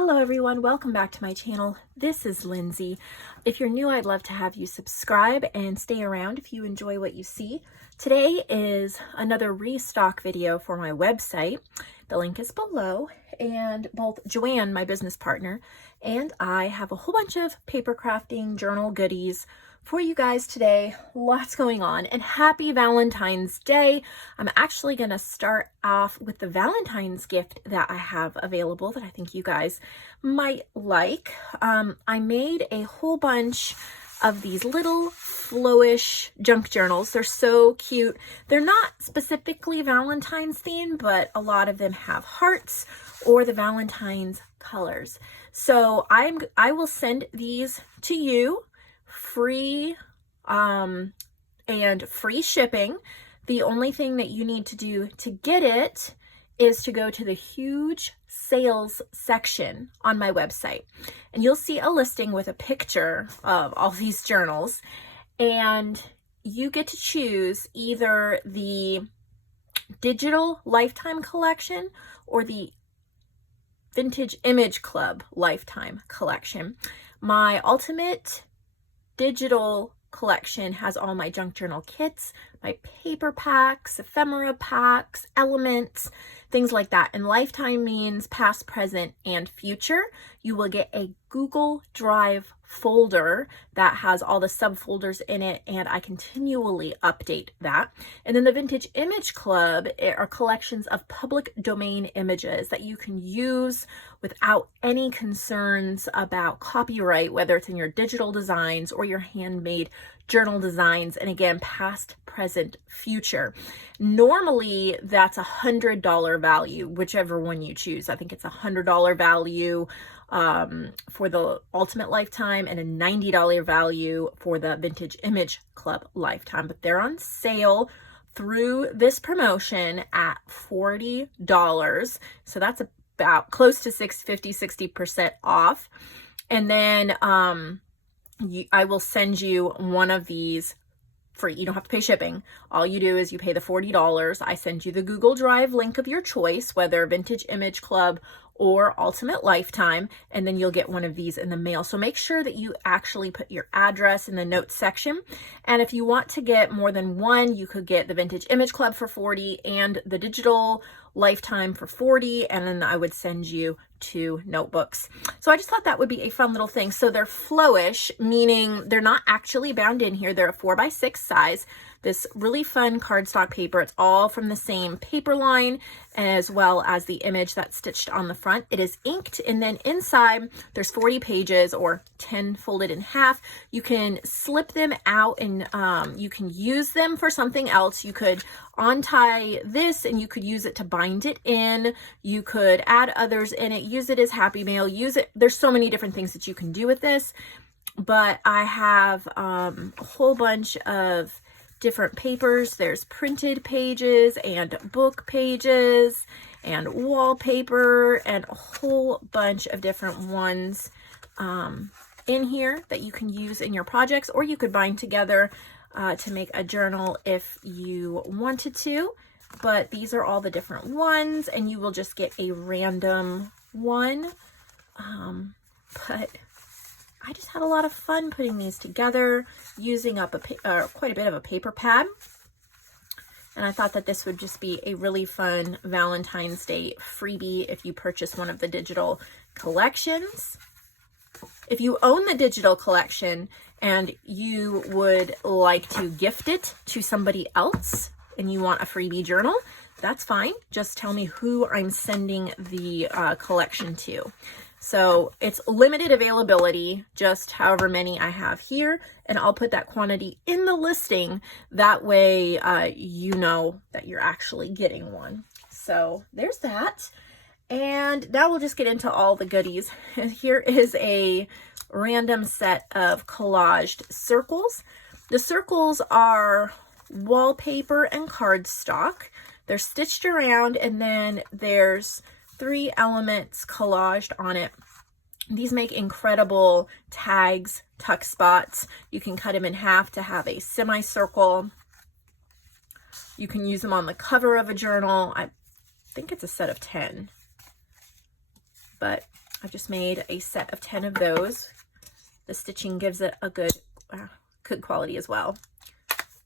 Hello everyone, welcome back to my channel. This is Lindsay. If you're new, I'd love to have you subscribe and stay around if you enjoy what you see. Today is another restock video for my website. The link is below, and both JoAnn, my business partner, and I have a whole bunch of paper crafting journal goodies for you guys today. Lots going on, and happy Valentine's Day. I'm actually going to start off with the Valentine's gift that I have available that I think you guys might like. I made a whole bunch of these little flowish junk journals. They're so cute. They're not specifically Valentine's themed, but a lot of them have hearts or the Valentine's colors. So I will send these to you free and free shipping. The only thing that you need to do to get it is to go to the huge sales section on my website, and you'll see a listing with a picture of all these journals, and you get to choose either the digital lifetime collection or the vintage image club lifetime collection. My ultimate digital collection has all my junk journal kits, my paper packs, ephemera packs, elements, things like that. And lifetime means past, present, and future. You will get a Google Drive folder that has all the subfolders in it, and I continually update that. And then the Vintage Image Club are collections of public domain images that you can use without any concerns about copyright, whether it's in your digital designs or your handmade journal designs. And again, past, present, future. Normally that's $100 value, whichever one you choose. I think it's $100 value for the ultimate lifetime and a $90 value for the Vintage Image Club lifetime, but they're on sale through this promotion at $40. So that's about close to 60% off. And then I will send you one of these free. You don't have to pay shipping. All you do is you pay the $40. I send you the Google Drive link of your choice, whether Vintage Image Club or Ultimate Lifetime, and then you'll get one of these in the mail. So make sure that you actually put your address in the notes section. And if you want to get more than one, you could get the Vintage Image Club for $40 and the Digital Lifetime for $40, and then I would send you 2 notebooks. So I just thought that would be a fun little thing. So they're flowish, meaning they're not actually bound in here. They're a 4x6 size. This really fun cardstock paper. It's all from the same paper line, as well as the image that's stitched on the front. It is inked, and then inside there's 40 pages, or 10 folded in half. You can slip them out, and you can use them for something else. You could untie this and you could use it to bind it in. You could add others in it, use it as happy mail, use it. There's so many different things that you can do with this, but I have a whole bunch of different papers. There's printed pages and book pages and wallpaper and a whole bunch of different ones in here that you can use in your projects, or you could bind together to make a journal if you wanted to. But these are all the different ones, and you will just get a random one. But I just had a lot of fun putting these together, using up quite a bit of a paper pad. And I thought that this would just be a really fun Valentine's Day freebie if you purchase one of the digital collections. If you own the digital collection and you would like to gift it to somebody else and you want a freebie journal, that's fine. Just tell me who I'm sending the collection to. So it's limited availability, just however many I have here, and I'll put that quantity in the listing. That way you know that you're actually getting one. So there's that. And now we'll just get into all the goodies. Here is a random set of collaged circles. The circles are wallpaper and cardstock. They're stitched around, and then there's 3 elements collaged on it. These make incredible tags, tuck spots. You can cut them in half to have a semicircle. You can use them on the cover of a journal. I think it's a set of 10. But I just made a set of 10 of those. The stitching gives it a good quality as well.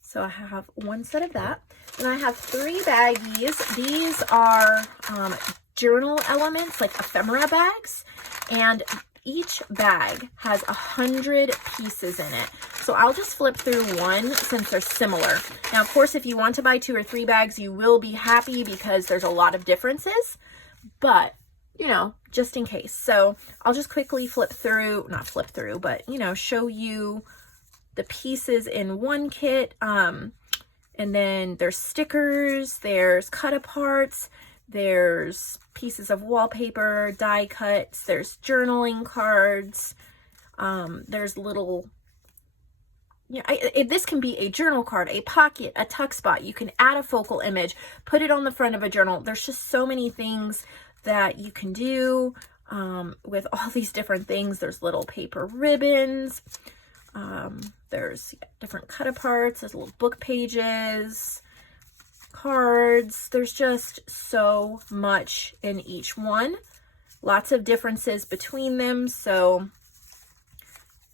So I have one set of that. And I have 3 baggies. These are journal elements, like ephemera bags. And each bag has 100 pieces in it. So I'll just flip through one since they're similar. Now, of course, if you want to buy 2 or 3 bags, you will be happy because there's a lot of differences. But, you know, just in case. So I'll just quickly not flip through, but, you know, show you the pieces in one kit. And then there's stickers, there's cut aparts, there's pieces of wallpaper, die cuts, there's journaling cards, there's little, you know, this can be a journal card, a pocket, a tuck spot. You can add a focal image, put it on the front of a journal. There's just so many things that you can do with all these different things. There's little paper ribbons. There's different cut aparts, there's little book pages, cards. There's just so much in each one. Lots of differences between them, so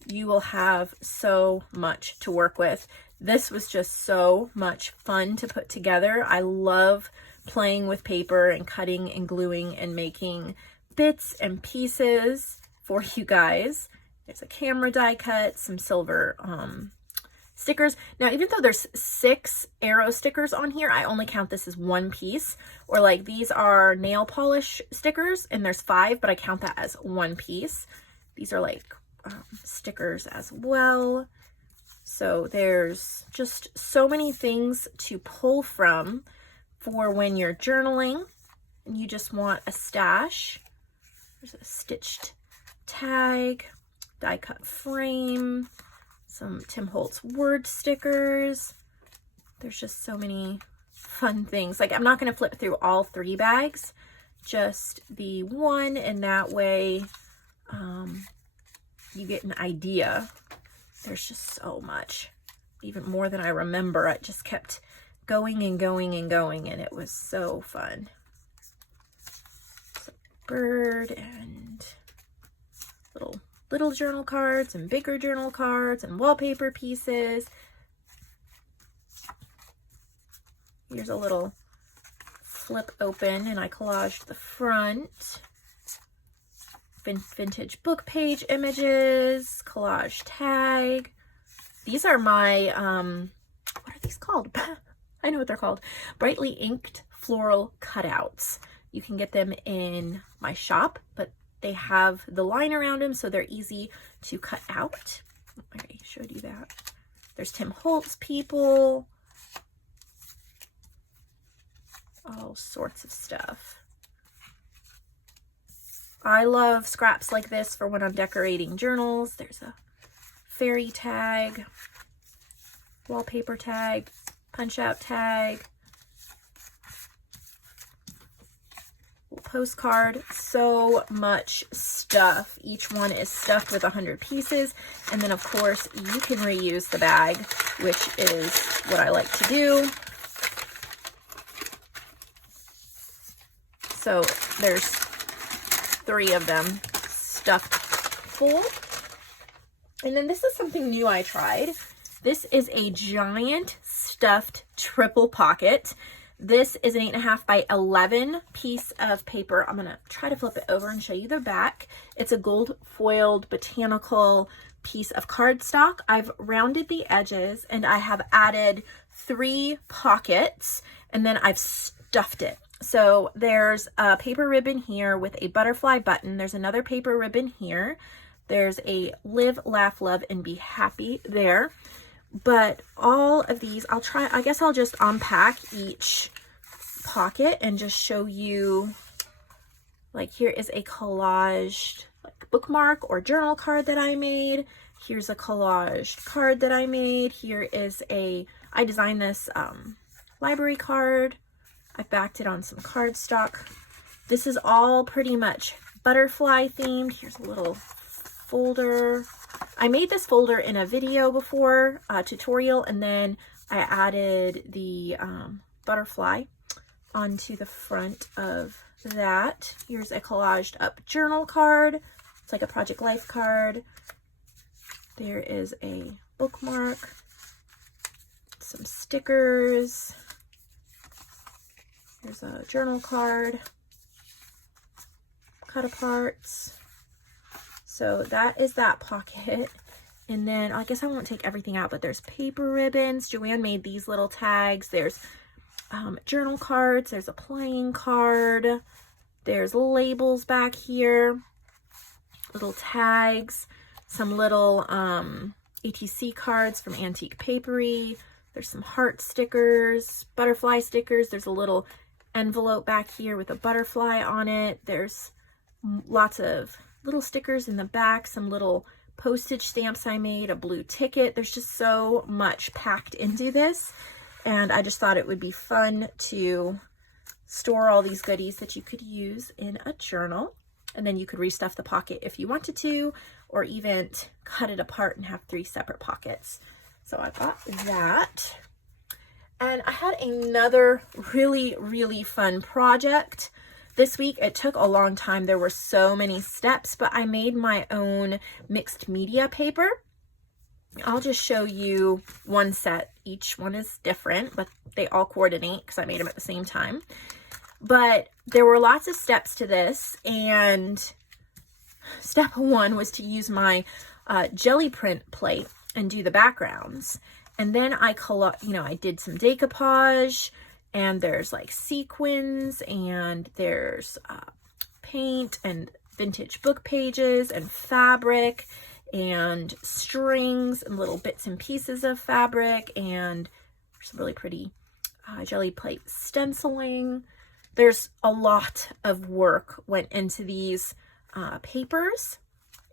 you will have so much to work with. This was just so much fun to put together. I love playing with paper and cutting and gluing and making bits and pieces for you guys. There's a camera die cut, some silver stickers. Now, even though there's 6 arrow stickers on here, I only count this as 1 piece. Or like these are nail polish stickers and there's 5, but I count that as 1 piece. These are like stickers as well. So there's just so many things to pull from for when you're journaling and you just want a stash. There's a stitched tag, die cut frame, some Tim Holtz word stickers. There's just so many fun things. Like, I'm not going to flip through all 3 bags, just the one, and that way you get an idea. There's just so much, even more than I remember. I just kept going and going and going, and it was so fun. So, bird and little journal cards and bigger journal cards and wallpaper pieces. Here's a little flip open and I collaged the front. Vintage book page images, collage tag. These are my, what are these called? I know what they're called. Brightly inked floral cutouts. You can get them in my shop, but they have the line around them, so they're easy to cut out. I already showed you that. There's Tim Holtz people. All sorts of stuff. I love scraps like this for when I'm decorating journals. There's a fairy tag, wallpaper tag, punch out tag, postcard. So much stuff. Each one is stuffed with 100 pieces, and then of course you can reuse the bag, which is what I like to do. So there's 3 of them stuffed full. And then this is something new I tried. This is a giant stuffed triple pocket. This is an 8.5 by 11 piece of paper. I'm gonna try to flip it over and show you the back. It's a gold foiled botanical piece of cardstock. I've rounded the edges and I have added 3 pockets, and then I've stuffed it. So there's a paper ribbon here with a butterfly button. There's another paper ribbon here. There's a live, laugh, love, and be happy there. But all of these, I guess I'll just unpack each pocket and just show you, like, here is a collaged like bookmark or journal card that I made. Here's a collaged card that I made. Here is I designed this library card. I backed it on some cardstock. This is all pretty much butterfly themed. Here's a little folder. I made this folder in a video before, a tutorial, and then I added the butterfly onto the front of that. Here's a collaged up journal card. It's like a Project Life card. There is a bookmark, some stickers. There's a journal card, cut aparts. So that is that pocket. And then I guess I won't take everything out, but there's paper ribbons. JoAnn made these little tags. There's journal cards. There's a playing card. There's labels back here, little tags, some little ATC cards from Antique Paperie. There's some heart stickers, butterfly stickers. There's a little envelope back here with a butterfly on it. There's lots of little stickers in the back, some little postage stamps I made, a blue ticket. There's just so much packed into this, and I just thought it would be fun to store all these goodies that you could use in a journal, and then you could restuff the pocket if you wanted to, or even cut it apart and have 3 separate pockets. So I got that. And I had another really, really fun project this week. It took a long time. There were so many steps, but I made my own mixed media paper. I'll just show you one set. Each one is different, but they all coordinate because I made them at the same time. But there were lots of steps to this, and step 1 was to use my jelly print plate and do the backgrounds. And then I did some decoupage, and there's like sequins, and there's paint and vintage book pages and fabric and strings and little bits and pieces of fabric, and some really pretty jelly plate stenciling. There's a lot of work went into these papers.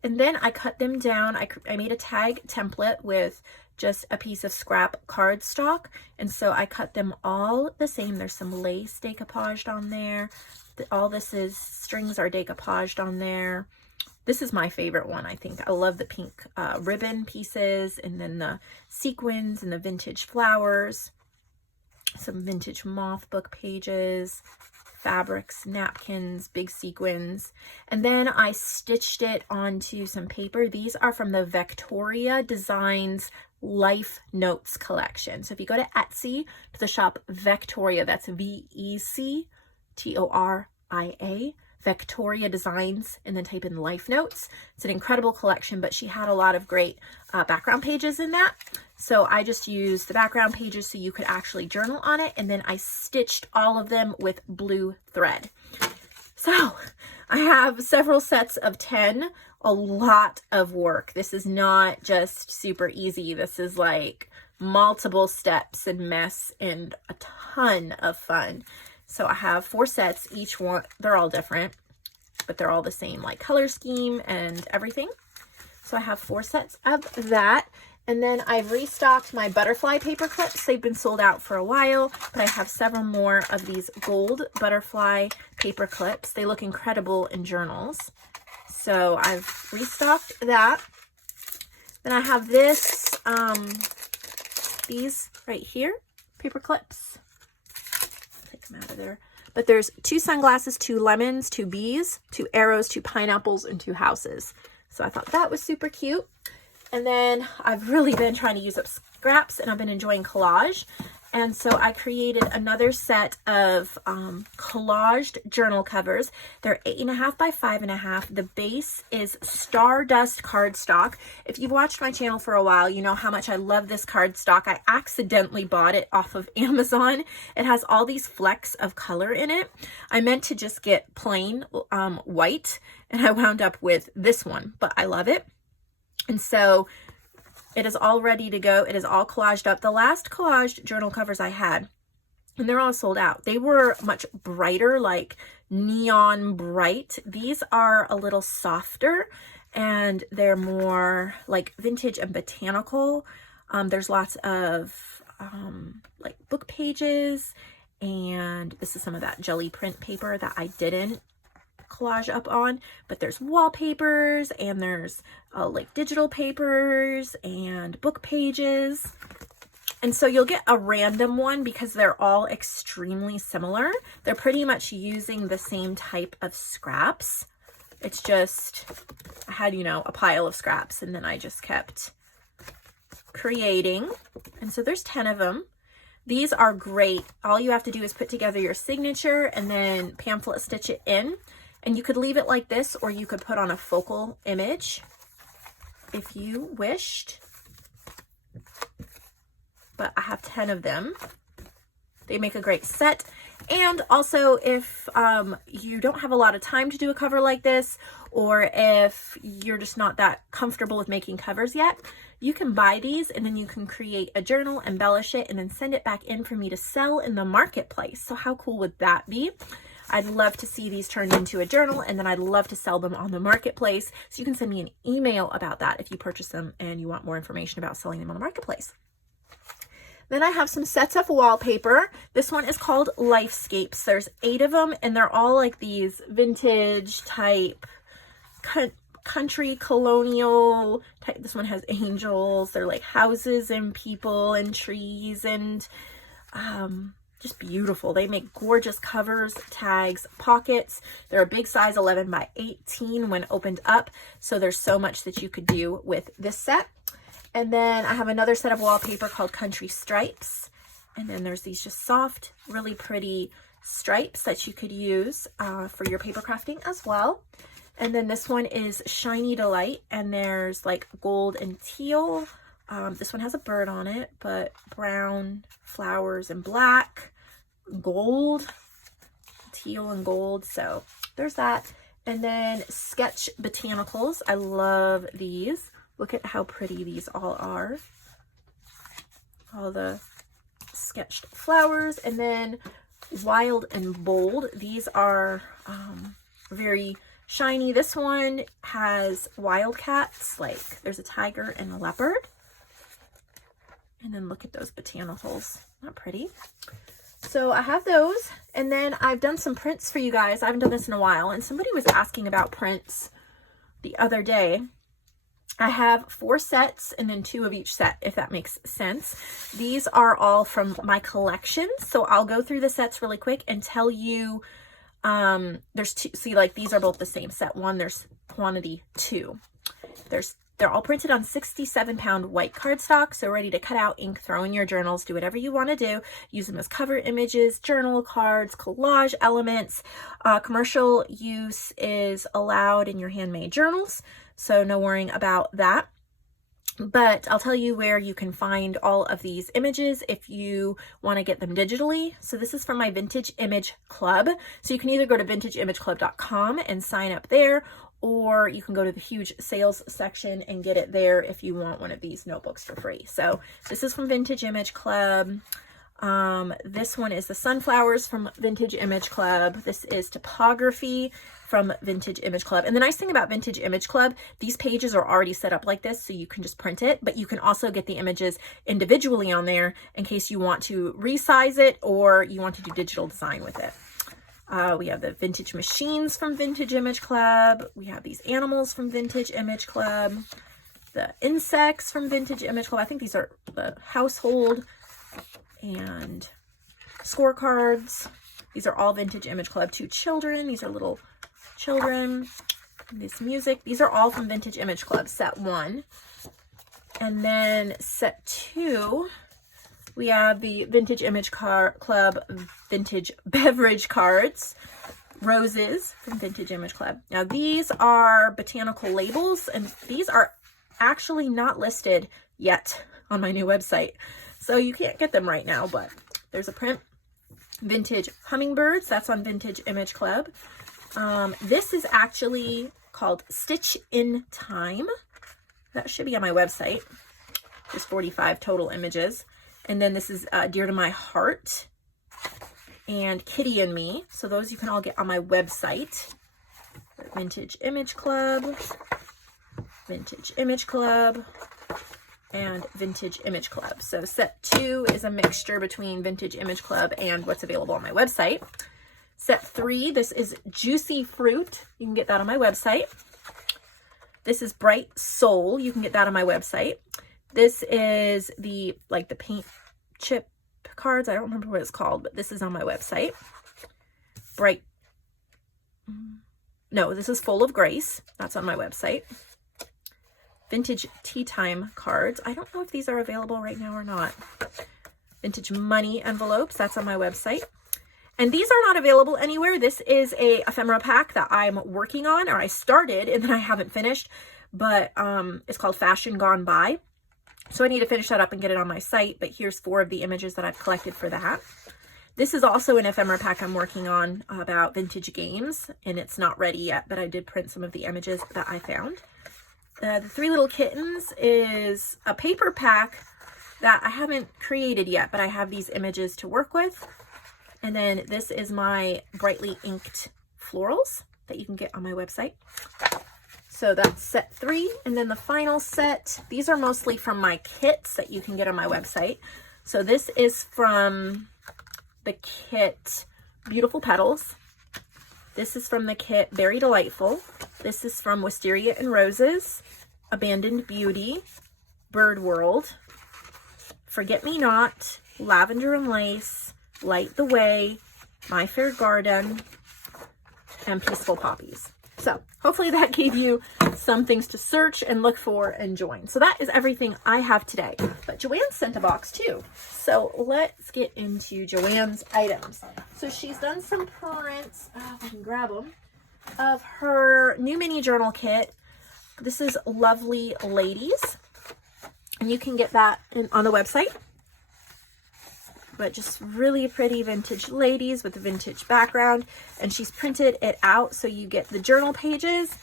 And then I cut them down. I made a tag template with just a piece of scrap cardstock. And so I cut them all the same. There's some lace decoupaged on there. All this is strings are decoupaged on there. This is my favorite one, I think. I love the pink ribbon pieces, and then the sequins and the vintage flowers. Some vintage moth book pages, fabrics, napkins, big sequins. And then I stitched it onto some paper. These are from the Victoria Designs Life Notes collection. So if you go to Etsy, to the shop Victoria, that's VECTORIA, Victoria Designs, and then type in Life Notes. It's an incredible collection, but she had a lot of great background pages in that. So I just used the background pages so you could actually journal on it, and then I stitched all of them with blue thread. So I have several sets of 10, a lot of work. This is not just super easy. This is like multiple steps and mess and a ton of fun. So I have 4 sets, each one, they're all different, but they're all the same, like color scheme and everything. So I have 4 sets of that. And then I've restocked my butterfly paper clips. They've been sold out for a while, but I have several more of these gold butterfly paper clips. They look incredible in journals. So I've restocked that. Then I have this, these right here, paper clips. Take them out of there. But there's 2 sunglasses, 2 lemons, 2 bees, 2 arrows, 2 pineapples, and 2 houses. So I thought that was super cute. And then I've really been trying to use up scraps, and I've been enjoying collage. And so I created another set of collaged journal covers. They're 8.5 by 5.5. The base is Stardust cardstock. If you've watched my channel for a while, you know how much I love this cardstock. I accidentally bought it off of Amazon. It has all these flecks of color in it. I meant to just get plain white, and I wound up with this one, but I love it. And so it is all ready to go. It is all collaged up. The last collaged journal covers I had, and they're all sold out, they were much brighter, like neon bright. These are a little softer, and they're more like vintage and botanical. There's lots of like book pages, and this is some of that jelly print paper that I didn't collage up on, but there's wallpapers, and there's like digital papers and book pages. And so you'll get a random one because they're all extremely similar. They're pretty much using the same type of scraps. It's just, I had, you know, a pile of scraps, and then I just kept creating. And so there's 10 of them. These are great. All you have to do is put together your signature and then pamphlet stitch it in. And you could leave it like this, or you could put on a focal image if you wished. But I have 10 of them. They make a great set. And also, if you don't have a lot of time to do a cover like this, or if you're just not that comfortable with making covers yet, you can buy these and then you can create a journal, embellish it, and then send it back in for me to sell in the marketplace. So how cool would that be? I'd love to see these turned into a journal, and then I'd love to sell them on the marketplace. So you can send me an email about that if you purchase them and you want more information about selling them on the marketplace. Then I have some sets of wallpaper. This one is called Lifescapes. There's 8 of them, and they're all like these vintage type, country colonial type. This one has angels. They're like houses and people and trees, and just beautiful. They make gorgeous covers, tags, pockets. They're a big size, 11 by 18 when opened up. So there's so much that you could do with this set. And then I have another set of wallpaper called Country Stripes. And then there's these just soft, really pretty stripes that you could use for your paper crafting as well. And then this one is Shiny Delight, and there's like gold and teal. This one has a bird on it, but brown flowers and black, gold, teal and gold. So there's that. And then Sketch Botanicals. I love these. Look at how pretty these all are. All the sketched flowers. And then Wild and Bold. These are very shiny. This one has wildcats, like there's a tiger and a leopard. And then look at those botanicals. Not pretty. So I have those. And then I've done some prints for you guys. I haven't done this in a while. And somebody was asking about prints the other day. I have 4 sets and then 2 of each set, if that makes sense. These are all from my collection. So I'll go through the sets really quick and tell you, there's 2, see, like these are both the same set 1, there's quantity 2. They're all printed on 67-pound white cardstock, so ready to cut out, ink, throw in your journals, do whatever you want to do. Use them as cover images, journal cards, collage elements. Commercial use is allowed in your handmade journals, so no worrying about that. But I'll tell you where you can find all of these images if you want to get them digitally. So this is from my Vintage Image Club. So you can either go to vintageimageclub.com and sign up there, or you can go to the huge sales section and get it there if you want one of these notebooks for free. So this is from Vintage Image Club. This one is the sunflowers from Vintage Image Club. This is topography from Vintage Image Club. And the nice thing about Vintage Image Club, these pages are already set up like this, so you can just print it, but you can also get the images individually on there in case you want to resize it or you want to do digital design with it. We have the vintage machines from Vintage Image Club. We have these animals from Vintage Image Club. The insects from Vintage Image Club. I think these are the household and scorecards. These are all Vintage Image Club. 2 children. These are little children. This music. These are all from Vintage Image Club, set 1. And then set 2, we have the Vintage Image Club vintage beverage cards. Roses from Vintage Image Club. Now these are botanical labels, and these are actually not listed yet on my new website. So you can't get them right now, but there's a print. Vintage hummingbirds, that's on Vintage Image Club. This is actually called Stitch in Time. That should be on my website. There's 45 total images. And then this is Dear to My Heart and Kitty and Me. So those you can all get on my website. Vintage Image Club, Vintage Image Club, and Vintage Image Club. So set 2 is a mixture between Vintage Image Club and what's available on my website. Set 3, this is Juicy Fruit. You can get that on my website. This is Bright Soul. You can get that on my website. This is the paint chip cards. I don't remember what it's called, but this is on my website. Bright. No, this is Full of Grace. That's on my website. Vintage Tea Time cards. I don't know if these are available right now or not. Vintage money envelopes. That's on my website. And these are not available anywhere. This is a ephemera pack that I'm working on, or I started and then I haven't finished, but it's called Fashion Gone By. So I need to finish that up and get it on my site, but here's 4 of the images that I've collected for that. This is also an ephemera pack I'm working on about vintage games, and it's not ready yet, but I did print some of the images that I found. The 3 Little Kittens is a paper pack that I haven't created yet, but I have these images to work with. And then this is my brightly inked florals that you can get on my website. So that's set 3. And then the final set, these are mostly from my kits that you can get on my website. So this is from the kit Beautiful Petals. This is from the kit Very Delightful. This is from Wisteria and Roses, Abandoned Beauty, Bird World, Forget Me Not, Lavender and Lace, Light the Way, My Fair Garden, and Peaceful Poppies. So hopefully that gave you some things to search and look for and join. So that is everything I have today. But JoAnn sent a box too. So let's get into JoAnn's items. So she's done some prints, if I can grab them, of her new mini journal kit. This is Lovely Ladies. And you can get that on the website. But just really pretty vintage ladies with a vintage background. And she's printed it out so you get the journal pages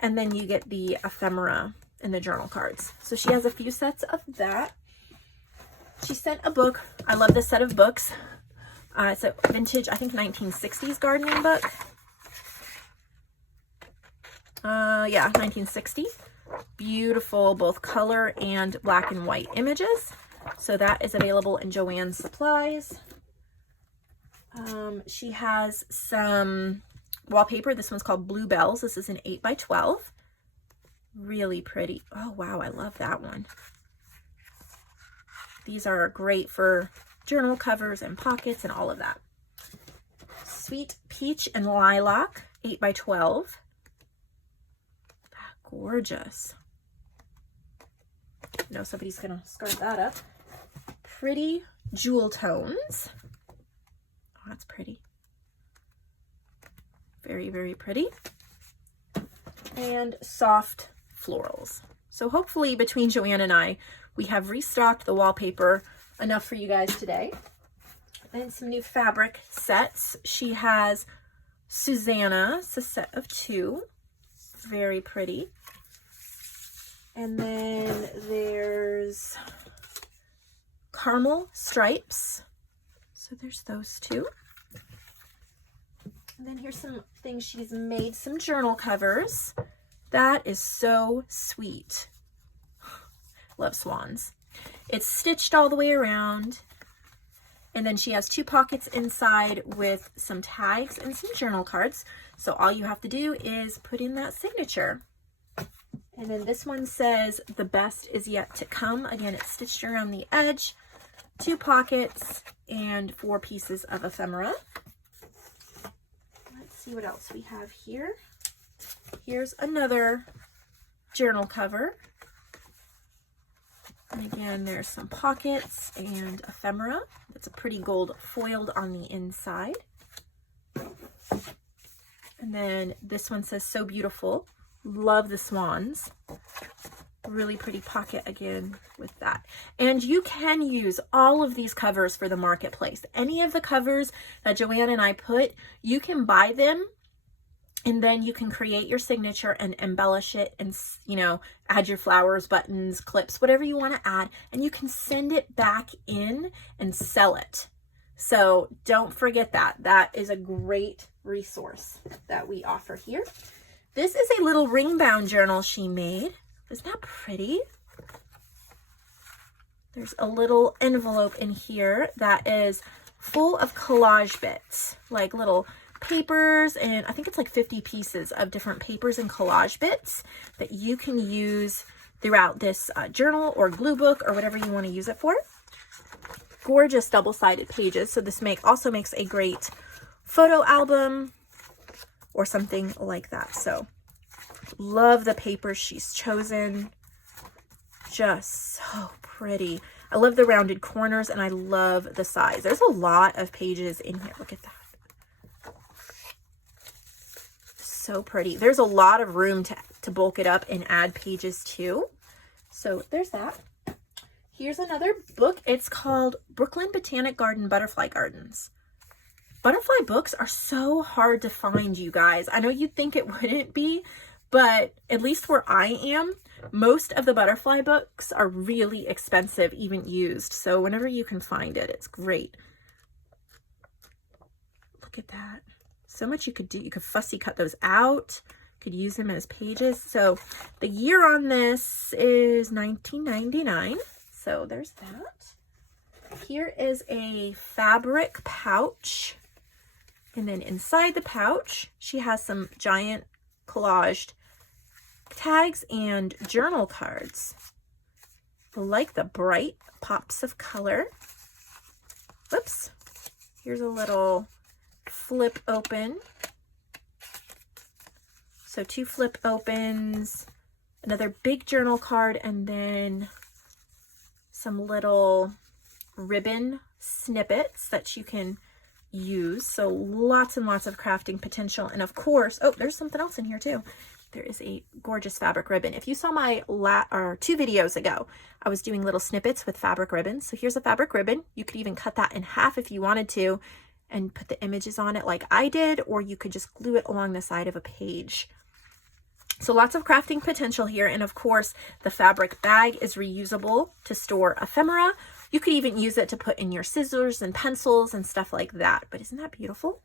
and then you get the ephemera and the journal cards. So she has a few sets of that. She sent a book. I love this set of books. It's a vintage, I think 1960s gardening book. Yeah, 1960. Beautiful, both color and black and white images. So that is available in JoAnn's supplies. She has some wallpaper. This one's called Bluebells. This is an 8x12. Really pretty. Oh, wow. I love that one. These are great for journal covers and pockets and all of that. Sweet Peach and Lilac, 8x12. Gorgeous. No, somebody's gonna skirt that up. Pretty Jewel Tones. Oh, that's pretty. Very, very pretty. And Soft Florals. So hopefully between JoAnn and I, we have restocked the wallpaper enough for you guys today. And some new fabric sets. She has Susanna. It's a set of 2. Very pretty. And then there's Caramel Stripes. So there's those 2. And then here's some things she's made, some journal covers. That is so sweet. Love swans. It's stitched all the way around. And then she has 2 pockets inside with some tags and some journal cards. So all you have to do is put in that signature. And then this one says, the best is yet to come. Again, it's stitched around the edge, 2 pockets, and 4 pieces of ephemera. Let's see what else we have here. Here's another journal cover. And again, there's some pockets and ephemera. It's a pretty gold foiled on the inside. And then this one says, so beautiful. Love the swans. Really pretty pocket again with that. And you can use all of these covers for the marketplace. Any of the covers that JoAnn and I put, you can buy them and then you can create your signature and embellish it and, you know, add your flowers, buttons, clips, whatever you want to add, and you can send it back in and sell it. So don't forget that. That is a great resource that we offer here. This is a little ring bound journal she made. Isn't that pretty? There's a little envelope in here that is full of collage bits, like little papers, and I think it's like 50 pieces of different papers and collage bits that you can use throughout this journal or glue book or whatever you want to use it for. gorgeous double-sided pages. So this also makes a great photo album or something like that. So love the papers she's chosen. Just so pretty. I love the rounded corners and I love the size. There's a lot of pages in here. Look at that. So pretty. There's a lot of room to bulk it up and add pages too. So there's that. Here's another book. It's called Brooklyn Botanic Garden Butterfly Gardens. Butterfly books are so hard to find, you guys. I know you'd think it wouldn't be, but at least where I am, most of the butterfly books are really expensive, even used. So whenever you can find it, it's great. Look at that. So much you could do. You could fussy cut those out. Could use them as pages. So the year on this is 1999. So there's that. Here is a fabric pouch. And then inside the pouch, she has some giant collaged tags and journal cards. I like the bright pops of color. Whoops. Here's a little flip open. So 2 flip opens, another big journal card, and then some little ribbon snippets that you can use. So lots and lots of crafting potential. And of course, oh, there's something else in here too. There is a gorgeous fabric ribbon. If you saw my 2 videos ago, I was doing little snippets with fabric ribbons. So here's a fabric ribbon. You could even cut that in half if you wanted to and put the images on it like I did, or you could just glue it along the side of a page. So lots of crafting potential here. And of course, the fabric bag is reusable to store ephemera. You could even use it to put in your scissors and pencils and stuff like that. But isn't that beautiful?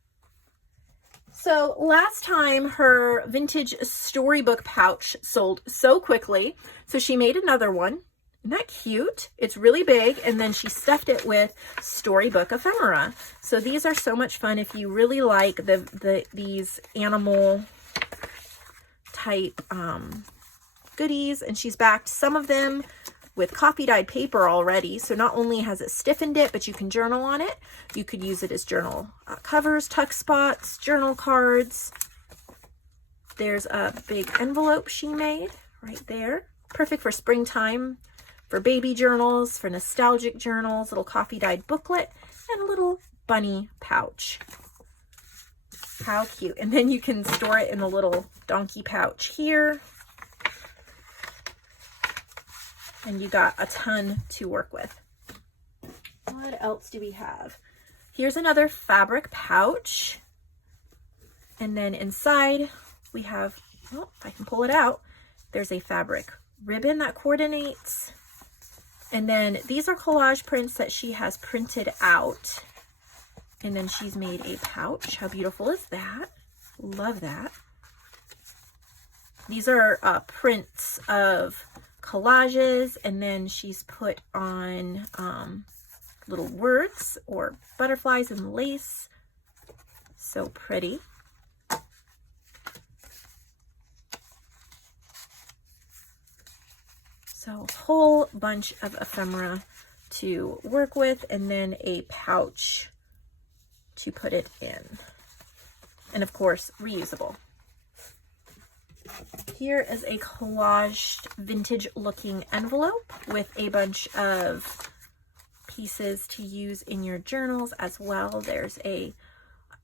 So last time her vintage storybook pouch sold so quickly. So she made another one. Isn't that cute? It's really big. And then she stuffed it with storybook ephemera. So these are so much fun if you really like these animal type goodies. And she's backed some of them with coffee dyed paper already. So not only has it stiffened it, but you can journal on it. You could use it as journal covers, tuck spots, journal cards. There's a big envelope she made right there. Perfect for springtime, for baby journals, for nostalgic journals, little coffee dyed booklet, and a little bunny pouch. How cute. And then you can store it in the little donkey pouch here. And you got a ton to work with. What else do we have? Here's another fabric pouch. And then inside we have, oh, if I can pull it out, there's a fabric ribbon that coordinates. And then these are collage prints that she has printed out. And then she's made a pouch. How beautiful is that? Love that. These are prints of collages, and then she's put on little words or butterflies and lace. So pretty. So a whole bunch of ephemera to work with, and then a pouch to put it in. And of course, reusable. Here is a collaged vintage looking envelope with a bunch of pieces to use in your journals as well. There's a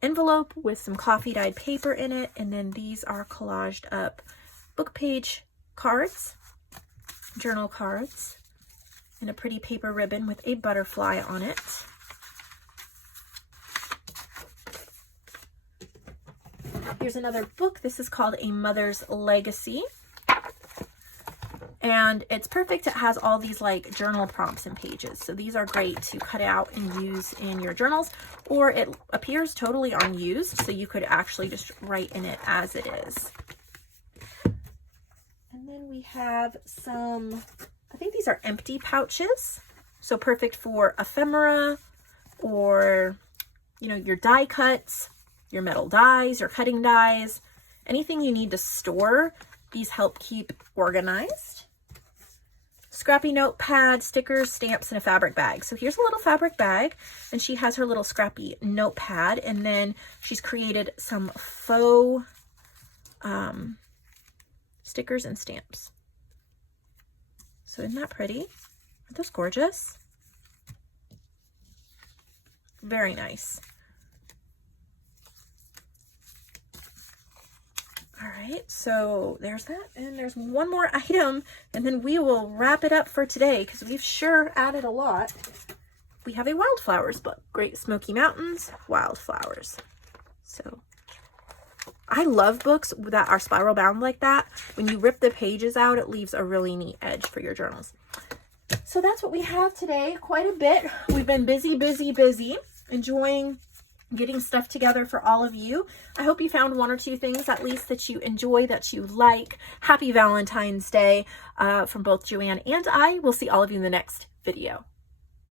envelope with some coffee dyed paper in it, and then these are collaged up book page cards, journal cards, and a pretty paper ribbon with a butterfly on it. Here's another book. This is called A Mother's Legacy. And it's perfect. It has all these like journal prompts and pages. So these are great to cut out and use in your journals, or it appears totally unused. So you could actually just write in it as it is. And then we have some, I think these are empty pouches. So perfect for ephemera or, you know, your die cuts, your metal dies, your cutting dies, anything you need to store. These help keep organized. scrappy notepad, stickers, stamps, and a fabric bag. So here's a little fabric bag, and she has her little scrappy notepad, and then she's created some faux stickers and stamps. So isn't that pretty? Aren't those gorgeous? Very nice. All right, so there's that, and there's one more item, and then we will wrap it up for today because we've sure added a lot. We have a wildflowers book, Great Smoky Mountains Wildflowers. So I love books that are spiral bound like that. When you rip the pages out, it leaves a really neat edge for your journals. So that's what we have today, quite a bit. We've been busy, enjoying getting stuff together for all of you. I hope you found one or two things at least that you enjoy, that you like. Happy Valentine's Day from both JoAnn and I. We'll see all of you in the next video.